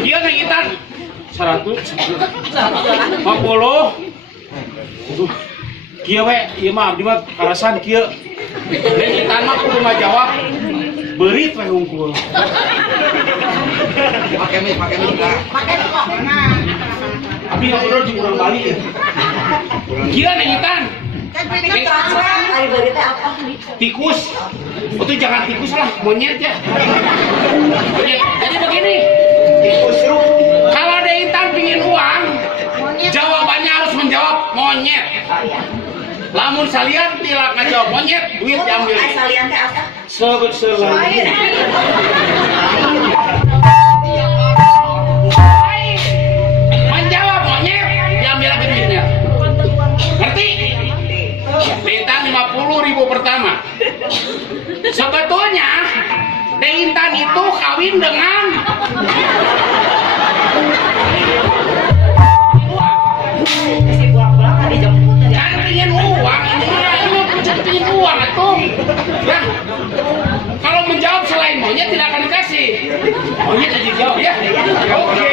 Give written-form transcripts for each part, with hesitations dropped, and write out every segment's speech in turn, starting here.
Iya Neng Intan 100 50 kieu we ieu mah abdi mah karasan kieu Neng Intan mah kudu ngajawab beurit we hungkul make mie enggak abdi mah bener di urang Bali ya kieu Neng Intan tikus itu jangan tikus lah monyet ya monyet. Jadi begini kalau ada Intan pingin uang jawabannya harus menjawab monyet. Lamun salian tidak ngajawab monyet duit diambil. Salian teh apa? Selain menjawab monyet diambil lagi duitnya. Ngerti? Intan 50.000 pertama. Sebetulnya Intan itu kawin dengan kan pingin uang pingin uang itu nah, kalau menjawab selain monyet tidak akan dikasih monyet aja jawab ya oke.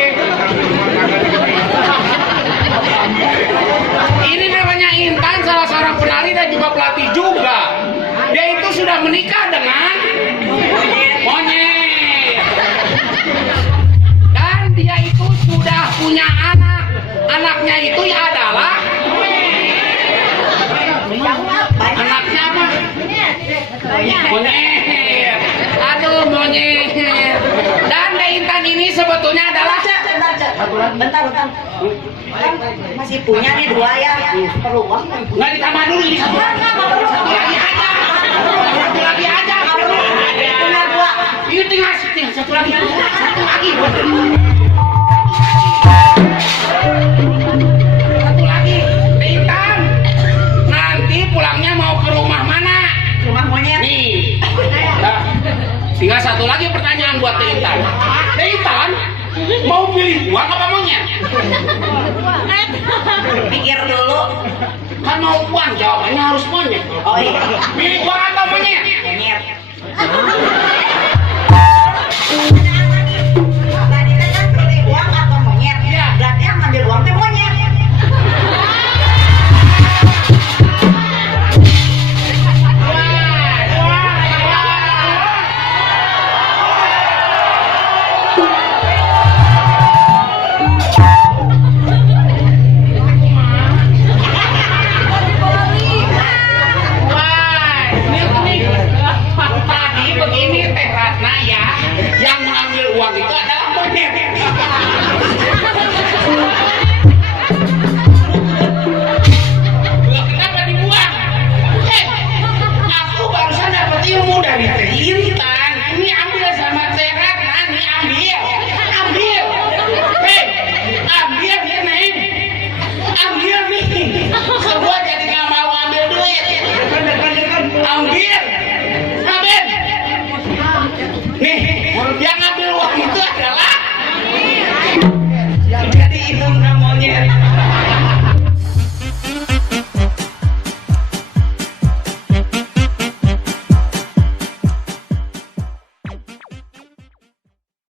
Ini namanya Intan salah seorang penari dan juga pelatih juga. Dia itu sudah menikah dengan monyet dan dia itu sudah punya anak. Anaknya itu adalah anaknya apa? Monyet. Aduh monyet. Dan Intan ini sebetulnya adalah bentar. Masih punya nih 2 ya. Perlu uang. nggak ditambah dulu ini satu lagi aja. Punya 2. Ini tinggal satu lagi. Satu lagi. Intan, nanti pulangnya mau ke rumah mana? Rumah monyet. Nih. Nah, tinggal satu lagi pertanyaan buat Intan. Intan, mau pilih uang apa monyet? Pikir dulu. Kan mau uang, jawabannya harus monyet. Oh iya. Pilih uang atau monyet? Monyet.